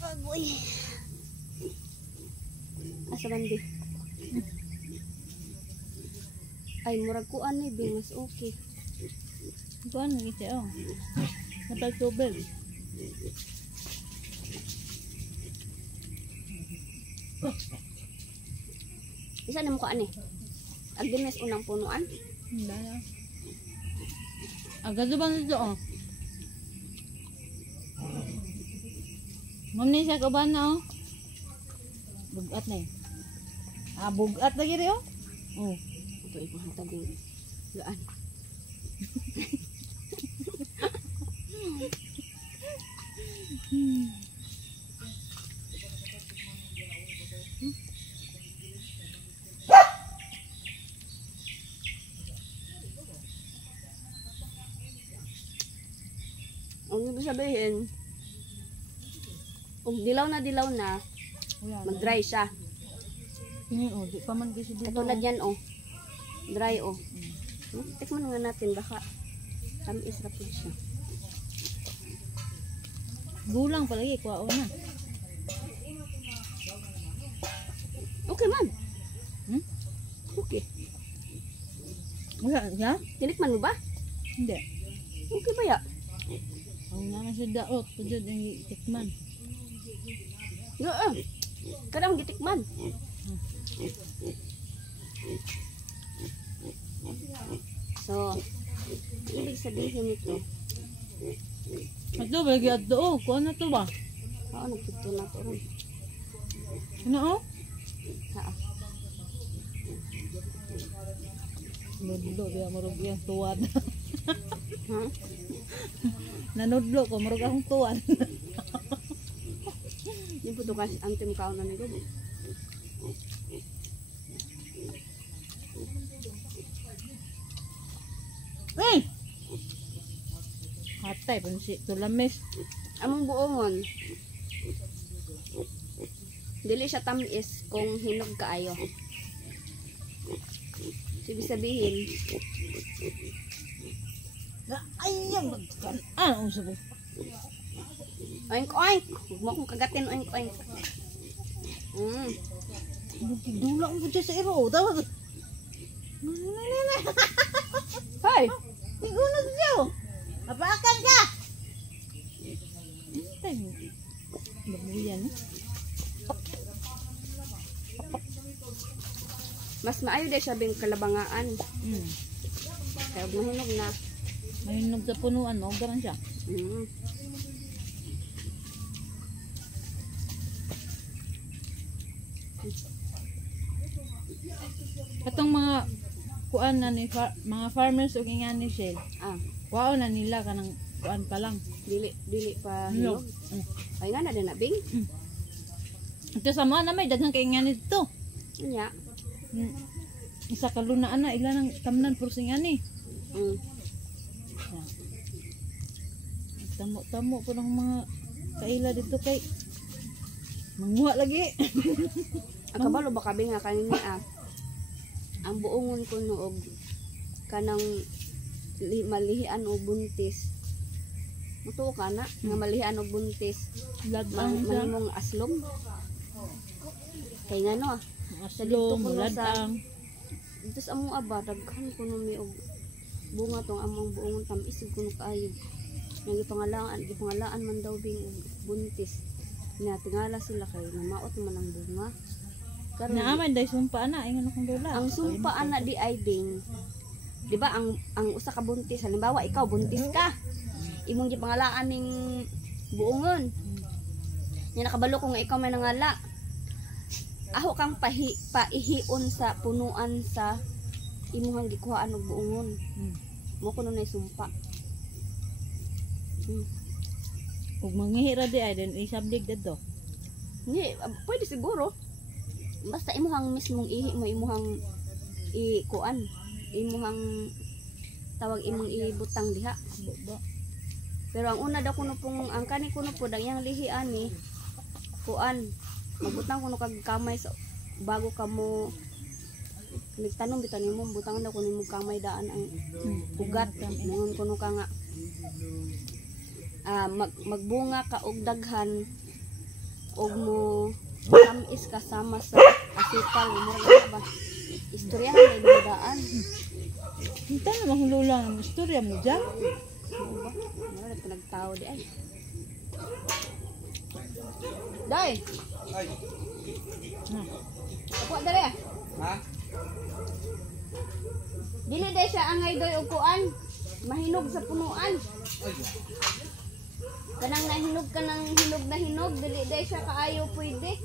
Agoy. Asa man di? Ay, murag ko ani bi mas okay. Kuan lagi siya oh. Matag tubig. Isa na mo ko ani. Agdimes unang punuan. Hindi na. Agad ba nito oh. Ma'am ni siya kaban na oh. Bugat na eh. Bugat lagi rin oh. Oh. Ito ipahantag yung gaan. Ang ibig sabihin, kung dilaw na, mag-dry siya. Oh, di pa man kasi dito. Katulad yan, oh. Dry, oh. Tikman nga natin, baka tamis na po siya. Gulang palagi, kuwao na. Okay man. Hmm? Okay. Wala siya? Tinikman mo ba? Hindi. Okay ba ya? Ang naman siya daot, pwede yung tikman. Oo. Kadang gitikman. So, ibig sabihin ito. Ito, balagi at doon. Kuha na ito ba? Oo, nagpito na ito rin. Ano oh? Haa. Nudlo, di ako marug yung tuwad. Ha? Nanudlo ko, marug akong tuwad. Yung po ito kasi antim kaon na nito. Hatay, pansi, tulamis. Among buongon. Dili siya tamis kung hinog kaayo. Ibig sabihin, Ayaw, magkaan. Ano sabi? oink oink. Huwag mo akong kagatin oink oink. Dula ko dyan sa iro. Tawag. Hoy! Tigunod siya. Apakan ka! Hintay mo. Babuyan. Mas maayo din siya bing kalabangaan. Kaya huwag mahinog na. Mahinog sa punuan, no? Garan siya. Katong mga kuan na ni mga farmers o nga ni Shell. Kuan na nila kanang kuan pa lang. Dili pa hinog. Ay nga na din na bing. Ito sa mga na may daghang kay nga nito. Nya. Isa ka lunaan na ila ng tamnan pursing ani. Tamo po ng mga kaila dito kay manguha lagi. Ang kabalo ba kabi nga kanina ang buongon ko noog kanang malihian o buntis. Mutuo ka na nga malihian o buntis. Manimong aslom. Kay nga no aslom, muladang. Dito sa among aba, daghan ko no may og bunga tong among buongon tamis ko no kaayo. Nga gipangalaan man daw bing buntis. Tingala sila kay namaot man ang bunga. Karon naaman day sumpa ana ingon akong dula. Ang sumpa ana di ay ding. Di ba ang usa ka buntis, halimbawa ikaw buntis ka. Imong gipangalaan ning buongon. Nya nakabalo ko nga ikaw may nangala. Aho kang paihion sa punuan sa imuhang gikuhaan og buongon. Mo kuno nay sumpa. Ug manghihira di ay den isabdig dadto. Ni pwede siguro. Basta imuhang mismong ihi mo imuhang ikuan, imuhang tawag imong ibutang diha. Pero ang una daw kuno pong ang kani kuno po dang lihi ani kuan magbutang kuno kag kamay sa bago ka mo Nagtanong bitaw nimo butang daw kuno mo kamay daan ang ugat. Ningon kuno ka nga magbunga ka og daghan og mo tamis kasama sa asukal mo ba. Istoryahan ay daan. Hinta na mahululang ang istorya mo dyan. Ano ba? Wala na nagtao di ay. Day. Ay. Ako dali. Ha? Dili day siya angay doy og kuan. Mahinog sa punuan. Kanang nahinog ka ng hinog na hinog, dili day siya kaayo pwede.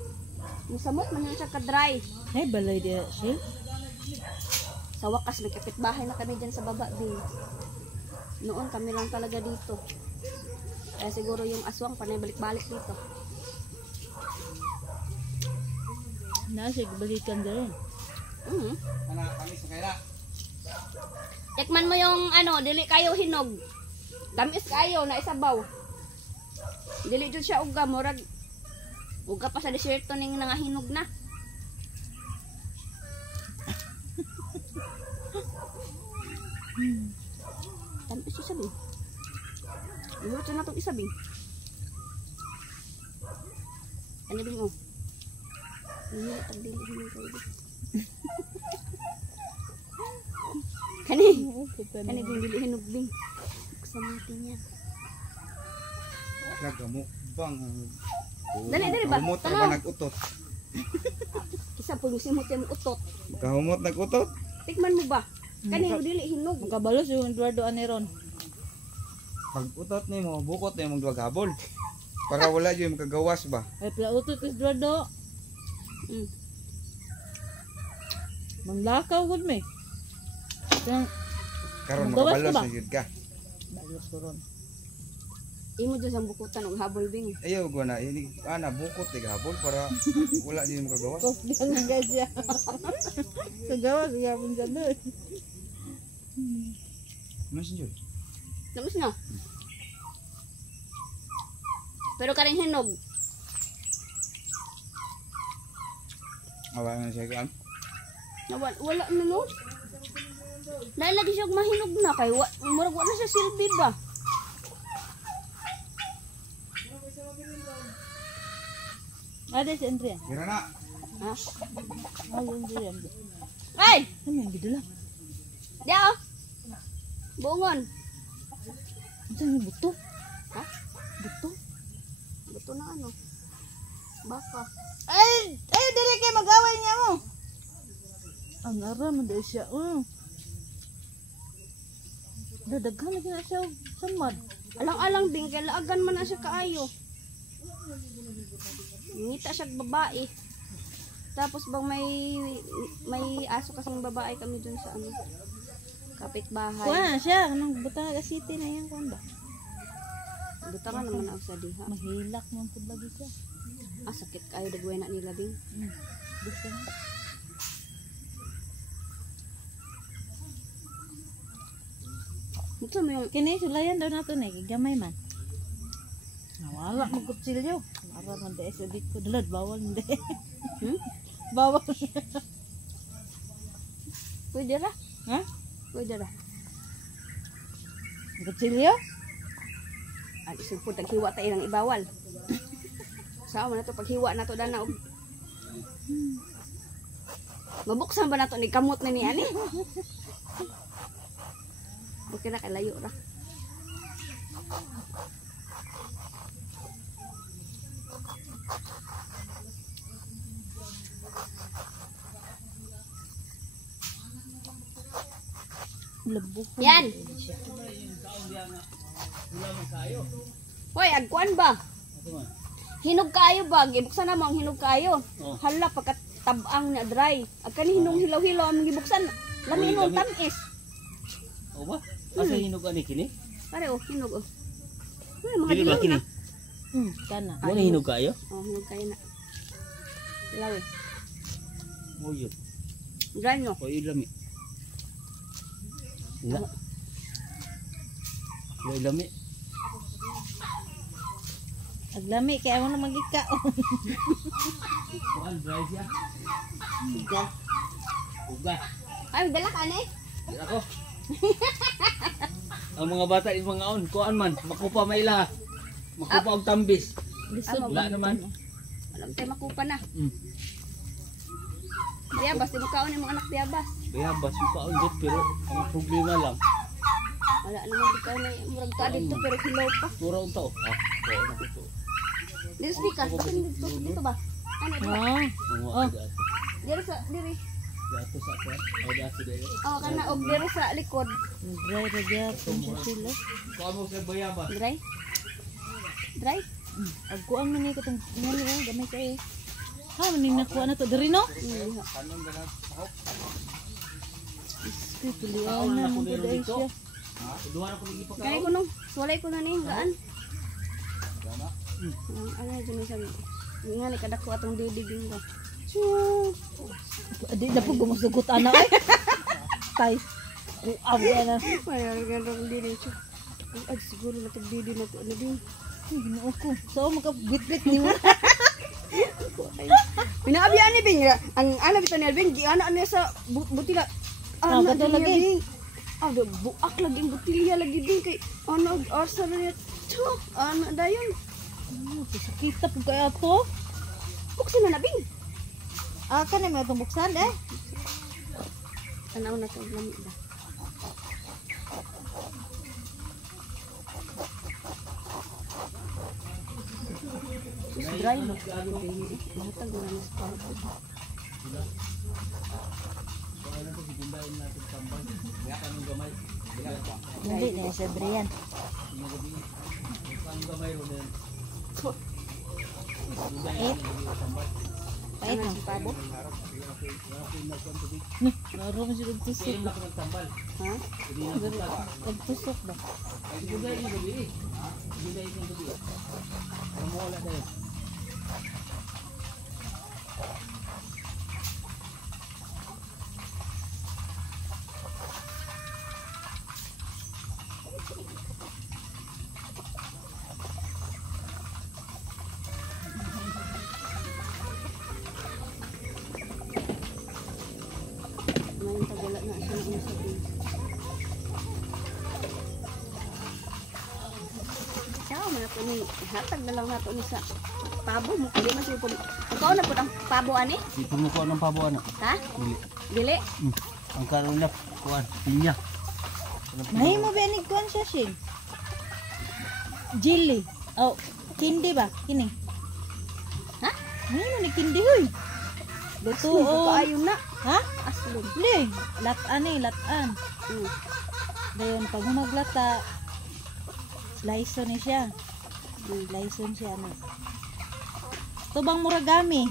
Musamot man siya ka dry. Ay, balay dia siya. Sa wakas may kapitbahay na kami dyan sa baba din. Noon kami lang talaga dito. Kaya siguro yung aswang panay balik-balik dito. Nasa balikan din. Anak kami sa kaila. Tikman mo yung ano, dili kayo hinog. Tamis kayo na isabaw. Dili jud siya uga murag uga pa sa desierto ning nangahinog na. Tamis siya sabi. Ihurot na itong isabi. Ano din mo? Hindi tagdili hinog kayo. Kani kung dili hinog ding. Buksan natin yan. Nagamok bang. Dali ba? Humot Tanaw. ba nag-utot? Isa po yung simot yung utot. Kahumot nag-utot? Tikman mo ba? Kani yung dili hinog. Makabalos yung Eduardo Aneron. Pag utot ni mo, bukot na yung magdwagabol. Para wala yung makagawas ba? Ay, plautot is Eduardo. Manglakaw gud me. Yang Karon Magawas makabalos ka ba? na yun ka. balos ko ron. Imo dyan ang bukutan ng habol bing. Ayaw ko na, ini bukot ni gabol para wala yung makagawas. Kos diyan nga guys ya. Sa gawas gapon dyan doon. Mas yun. Tapos na. Pero karing hinog. Awa na siya kan. Wala na no. Lalagi siya mahinog na kay murag wala siya silbi ba. Ada si Andrea. Kira na. Ha? Ay, Andrea. Ay! Ano yung gidula? Diya oh. Bungon. Ano yung buto? Ha? Buto? Buto na ano? Baka. Ay, dili kay mag-away niya mo. Ang ara man daw siya. Dadaghan na kina siya samad. Alang-alang bing kay laagan man na siya kaayo. Ngita siya babae. Tapos bang may aso kasing babae kami dun sa ano kapitbahay. Kuha na siya. Kanang Butaga City na yan. Kuha ba? Butangan naman ako sa diha. Mahilak man po lagi siya. Sakit kayo dagway na nila bing. Gusto na. Ito mo yung Kini sulayan daw nato na. Gamay man. Nawala mo kutsilyo. Nara man dahil sa ko. Dalad, bawal hindi. Bawal. pwede ra. Ha? Pwede ra. Kutsilyo? Ay isugpod taghiwa ta ilang ibawal. Sao man nato paghiwa nato dana og mabuksan ba nato ni kamot na ni ani? Okay na kay layo ra. Labo. Yan. Hoy, agkuan ba? Hinog kayo ba? Gibuksan na mo ang hinog kayo. Hala, pagkatabang na dry. Agkani hinong hilaw-hilaw ang gibuksan. Lami mong tamis. O ba? Asa hinog ani kini? Pare, oh, hinog, oh. Ay, mga Dili ba dilaw kini? na. Kana. Wala hinog kayo? Oh, hinog kayo na. Dilaw eh. O yun. Dry no. O ilami. Ila. Ila ilami. Aglami kaya mo na magika. Kuan dry siya. Uga. Ay, dala ka na eh. Di ako. Ang mga bata yung mga on, kuan man, makupa maila. Makupa og tambis. Lisod. Wala naman. Alam tayo makupa na. Mm. Biyabas, di mo kaon yung mga anak biyabas. Kaya bas yung kaon dito, pero ang problema lang, Wala naman di kayo na murag ka dito pero hilaw pa. turaw to. Ah, kuha na ito. Dito speaker, bakit dito? Dito ba? Ano ito? Ah, Mga Oh. dito. Diri sa, diri. Dito sa kuan. O dito dito. Oh, kana og diri sa likod. dry ra gyapon siya sila. Kuha mo sa bayaba. Dry? Dry? Agkuan man ni katong ngani gamay kay. Ha maning nakuha na to diri no? Kanon ba na? Kay pilian na mo gud ay siya. Duha na ko nigi pa. Kaya ko nung, walay ko na ni, gaan. Ano yun sa nga ni kadako atong didibing ko. Di na po gumusugot ana ay. Tay. Aw na. Mayroon ka nung didibing. Ay, siguro na didi na to. Ano din? Ginoo ko. So makabitbit ni mo. Pinaabian ni Bing. Ang ano bitaw ni Bing, giana niya sa butila. Ah, gato lagi. Ah, buak lagi ang butilya lagi din kay ano asa na niya. Chok, ano dayon. Sakita po kaya to. Buksan na Bing. Ah, kanay mo itong buksan eh. Tanaw na to lami ba. Is dry no. Matag na mas pa. Hindi na sa Brian. Eh. Pait Ano no. si Pabo? Naro man siya tusok ba. Ha? Tusok ba. Ngayon tagala na siya ng sabihin. Ciao, man ako ni hatag na lang nato ni sa Pabo mo kaya man siya po. Ikaw na po ang Pabo ani? Dito mo kuha ng pabo ano. Ha? Dili. Dili. Ang karon na kuan, pinya. Nahi mo ba ni kuan siya sing? Jelly. Oh, kindi ba? Kini. Ha? Nahi mo ni kindi hoy. Dito Aslong oh. kaayon na. Ha? Aslong. Ling, latan eh, latan. Mm. Dayon pag humaglata, slice ni siya. Slice siya na. Ito bang muragami?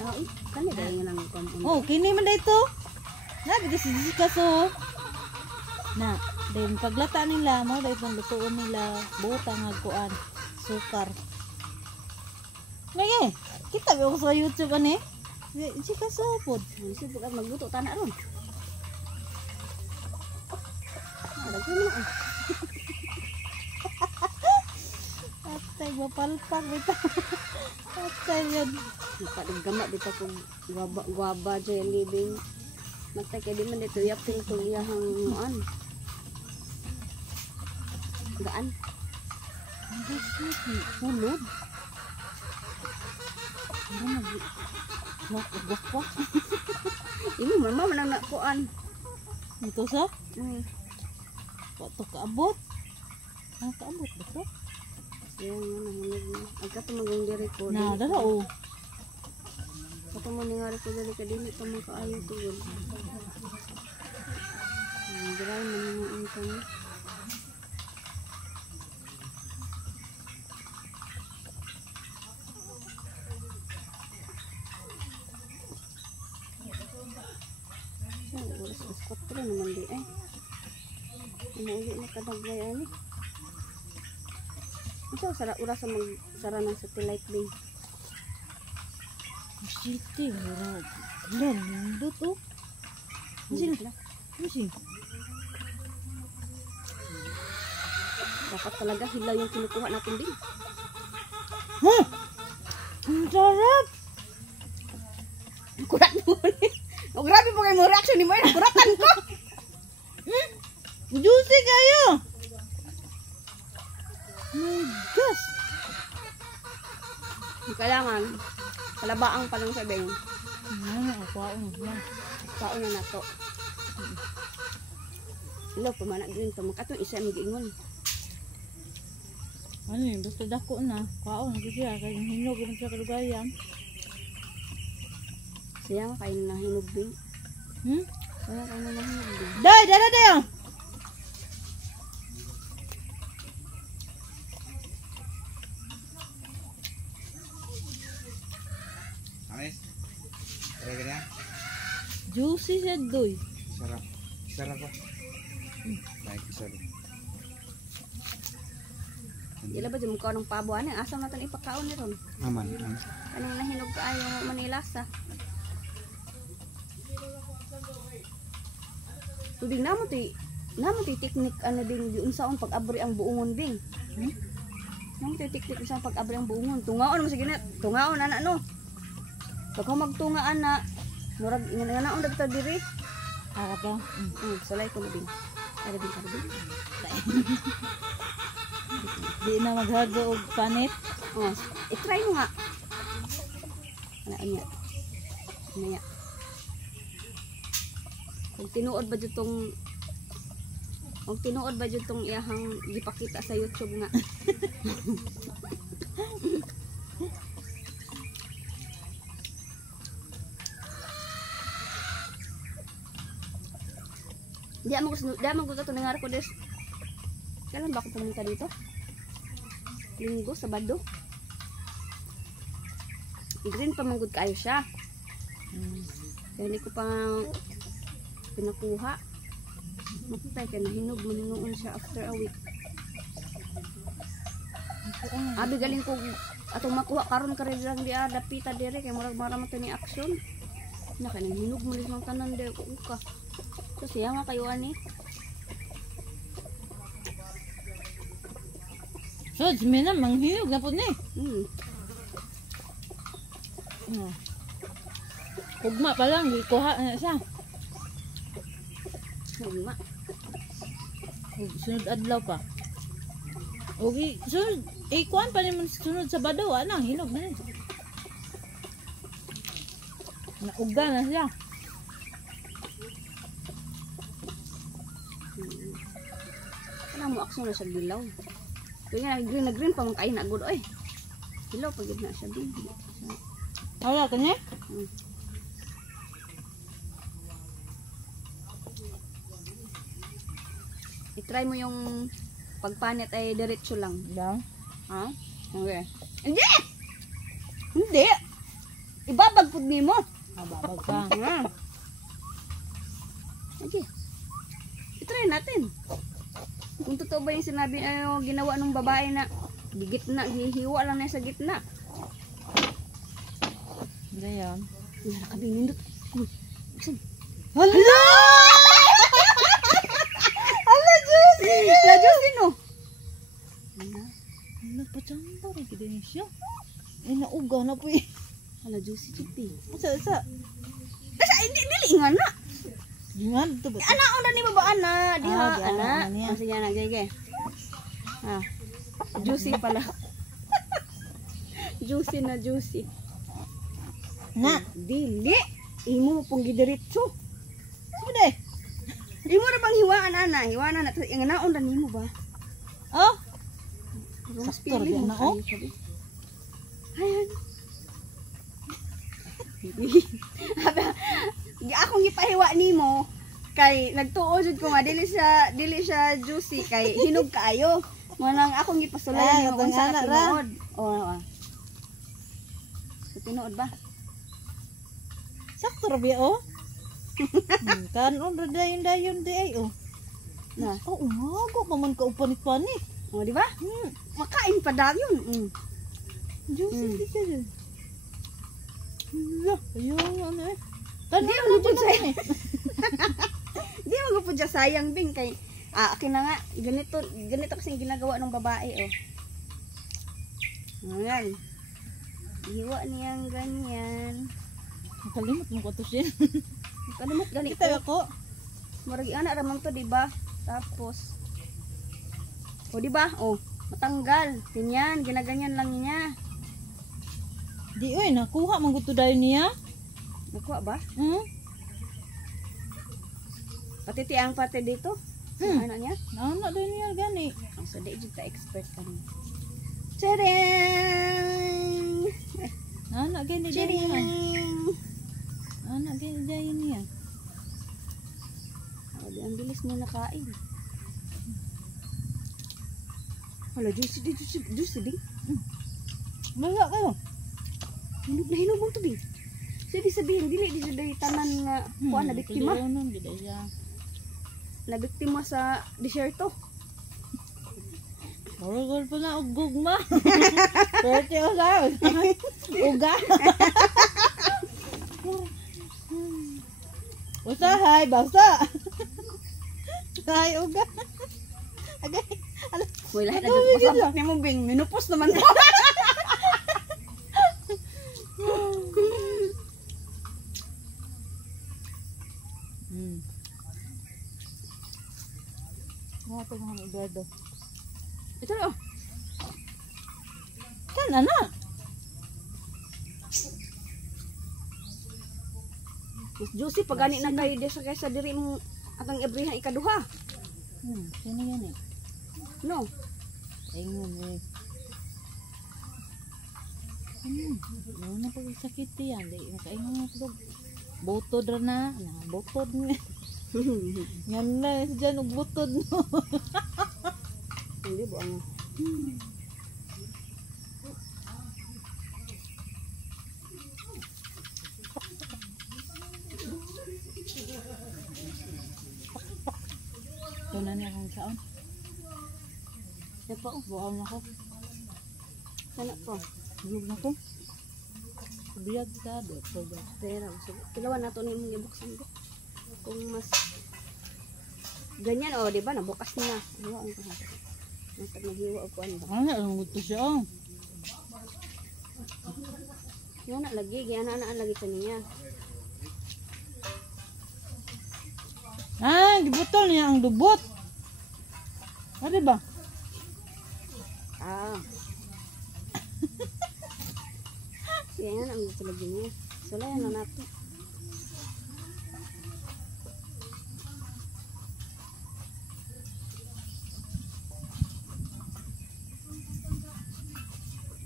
Ah, kani dahil nga lang kon. Oh, kini man dito. Na bigas kaso. Na, dayon paglata nila mo dayon pang lutuon nila, butang nga kuan, sukar. Lagi, kita ba sa YouTube ani? Si kaso pod. Sige ka magluto tana ron. Ada ko na. Atay mapalpak bitaw. Atay yan. Padigama dito kung guaba dyan living. Matay kaya di man dito yapin kung iyahang maan. Gaan. Hulod. Ano nag-wakwa? Ini mama manang nakuan. Ito sa? Hmm. Wato kaabot. Ang kaabot ba ito? Yan nga nahinig na. Agka tumagong diri ko. Na, dala o. Kato mo ningari ko dali ka din. Ito mga kaayo to yun. Diray mo naman ang kanya. Siya, oras mas 4 naman di eh. Umuuli na kadaglay ani. Ito, sara oras sa magsara ng satellite link. City, wala. Lan, nindot o. Masin, masin. Dapat talaga hilaw yung kinukuha natin din. Ha? Ang sarap! Kurat mo ni. O grabe po kayo mo reaction ni mo. Nakuratan ko. Juicy kayo. My gosh. Kailangan, kalabaang pa lang sabihin. Ano, ako na. Kauna na to. Hello, pamana din to. Makatong isa ang giingon. Ano yun, basta dako na. Kaon ko siya, kaya hinog naman siya kalugayan. Siya nga kayo na hinog din. Hmm? Siya kayo na hinog din. Day, dada dayo. Amis. Tara ka na. Juicy siya, doy. Sarap. Sarap ko. Like sarap. Ila ba dyan mukha ng pabo? Ano, asam natin ipakaon ni Ron. Aman. Anong nahinog ka ayaw manilasa. Tubig namo ti teknik ano ding diun saon pag-abri ang buungon ding. Namo ti teknik sa pag-abri ang buungon. Tungaon mo sige na, tungaon ana no. Pag magtunga ana, murag nganaon dagta diri. Harap ba? Salay ko na din. Kada din. Di na maghago og panit. Oh, i-try mo nga. Ano niya? Ano niya? Kung tinuod ba dyan tong iyahang gipakita sa YouTube nga. Di amang ko ito nangar ko des. Kailan ba ako pumunta dito? Linggo, Sabado. I-green pa manggod kayo siya. Kaya hindi ko pa pinakuha. Makita ka na hinog, maningoon siya after a week. Abi galing ko atong makuha karon ka rin lang di dapita dire kay murag maraman to ni action. Na kanang hinog mo lang tanan dire ko ka. So siya nga kayo ani. So, jimi na, manghinog na po ni. Hugma pa lang, kuha na siya. Hugma. Sunod adlaw pa. Okay, sunod, kuhaan pa naman sunod sa badaw, hinog na rin. Nauga na siya. Kana mo action na sa dilaw. Kaya na green pa man kay na gud oy. Dilaw pag na siya din. Wala ka niya? I-try mo yung pagpanit ay diretso lang. Lang. Ha? Okay. Hindi! Hindi! Ibabag pud nimo. Babag ka. Okay. I-try natin. Kung totoo ba yung sinabi ginawa ng babae na gitna, hihiwa lang na sa gitna. Hindi yan. Nakabinindot. Hala! Hala, Juicy! Hala, Juicy, no? Hala, pachamba rin ka din siya. Nauga na po eh. Hala, Juicy, Chippy. Sa. Dili nga na. Gingan, ito ba? Ana, onda ni ba ana? Diha, di ana. ana niya. Sige na, gege. Juicy pala. Juicy na juicy. Na. Dili. Imo mo pong gidiretso. Sude. Imo ra bang hiwaan ana? Hiwaan na to. Ang naon ra nimo ba? Oh. Mas Sakto ra pili yan mo na, oh. kayo, sabi. Ayan. Akong gipahiwa nimo kay nagtuo jud ko nga dili siya juicy kay hinog kaayo. Manang akong gipasulayan nimo kung sa tangana ra. tinuod. Oo. Sa tinuod ba? Sakto ra biya, oh. Kanon ra dayon di ay, oh. Na. Oh, umago pa man ka upanit-panit. O di ba? Makain pa dayon. Juicy siya dyan. Hala, ayun, ano eh. Tanon Di ra mo dyan pud naman eh. Di mo pud siya sayang bing kay akin na nga ganito kasing ginagawa ng babae oh. Ayan. Hiwa niyang ganyan. Nakalimot mo ko to siya. Kanimot gani Kita ko. ako. Murag ana ramang to, di ba? Tapos o di ba? Oh, matanggal. Ganyan, ginaganyan lang niya. Di oy, nakuha man gud to dayon niya. Nakuha ba? Hmm? Pati tiang pati dito. Ano niya? Naana dayon niya gani. Ang so di jud ta expert kami. Charing! Naana gani dayon niya. Charing! Naana gani dayon niya. Oh, di ang bilis mo nakain. Hala, juicy din. Wala kayo. Hinog na hinog mong tubig. So, di sabihin, dili di jud day tanan nga kuan na biktima. Kuliunon gid siya. Na biktima sa disyerto. Orgol pa na og gugma. Pwede o sa. Uga. Usa hay, basta. Hay uga. Agay. Uy, lahat na Ano, dito bigyan pasabot ni mo, Bing. Minupos naman mo. Mga ito mga ibrado. Ito na, oh. Kan na. Mas juicy pag gani na kayo desa kaysa diri mo atang ibrihan ikaduha. Sino yan eh? No. Ingon eh. Ano na pag-sakit yan? Di makaingon na ito. Butod ra na. Butod nga. Yan na. Diyan og butod no. Hindi buang. Ito na niya kung saan. Yan pa, oh. Buaw na ko. Sana po. Bulog na ko. Biyag sa dito. Pero, so, tilawan nato ni mong ibuksan ko. Kung mas ganyan, oh, di ba? Nabukas na. Hiwa ang kahapon. Nagtag naghiwa o kuan ba? Ano ang gusto siya? Yan na lagi, yan na lagi sa niya. Ah, gibutol niya ang dubot. Ano ba? Ah. Yan ang gusto lagi niya. So, layan na nato.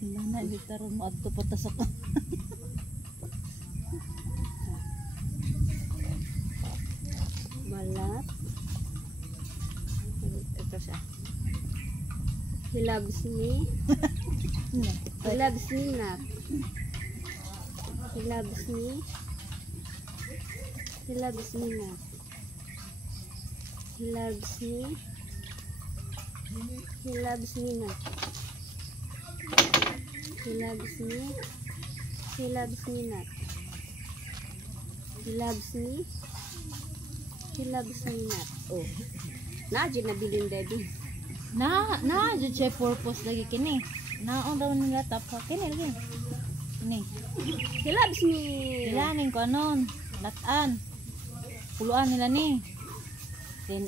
Wala na, ibitaron mo adto patas ako. Balat. Ito siya. He loves me. He loves me not. He loves me. He loves me not. He loves me. He loves me not. He loves me. He loves me not. He loves me. He loves me not. Oh. Nadyo na bilin daddy. Na, dyan siya purpose lagi kini. Naon daw nila tapa. Kini lagi. Kini. He loves me. Ilanin ko anon. Latan. Puluan nila ni. Then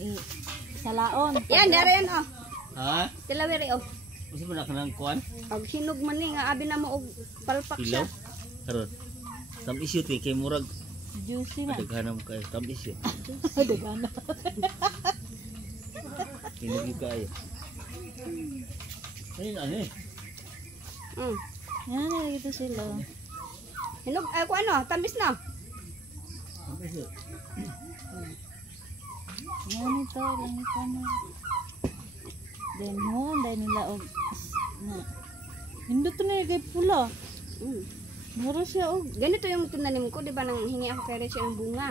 salaon. Yan, dari yan oh. Ha? Tilawiri oh. Kasi mo na ka ng kuhan? Og hinog man ni nga abi na mo og palpak Ilaw? siya. Karon. Tam issue kay murag Juicy man. daghanam kay tam issue. Dagana. Kinigi kayo. Ano eh? Yan na lagi to sila. Hinog ay ko ano, tamis na. Tam issue. Yan ito, lang ito na. Then mo, dahil nila og na. Hindi to na kay pula. Mm. Mura siya og. Ganito yung tinanim ko, di ba nang hingi ako kay Richie ng bunga.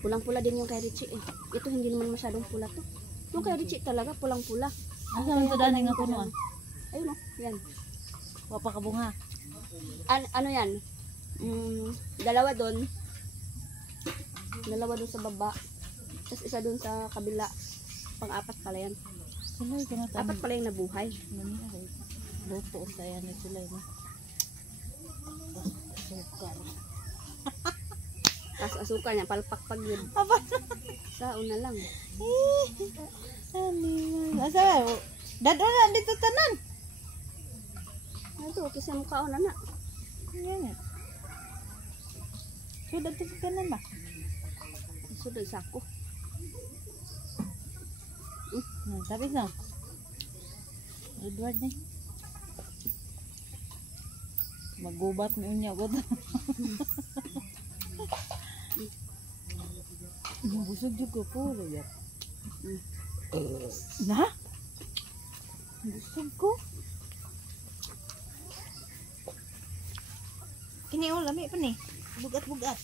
Pulang-pula din yung kay Richie eh. Ito hindi naman masyadong pula to. Yung kay Richie talaga pulang-pula. Asa man to dani nga puno? Ayun oh, yan. Wa pa ka bunga. Ano yan? Dalawa doon. Dalawa doon sa baba. Tapos isa doon sa kabila. Pang-apat pala yan. Sila ko na Apat pala yung nabuhay. Nani ay. Luto sa yan na sila ni. Sukar. Kaso asukal niya, palpak pag yun. Aba. Sao na lang. Animal. Asa? Dado na dito tanan. Ito, kisa mo kaon na. Yan. So dito sa tanan ba? Sudoy sako. Tapos na. Edward ni. Magubat ni unya ko. Busog juga po, ya. Na? Busog ko. Kini lami pa ni. Bugat-bugat.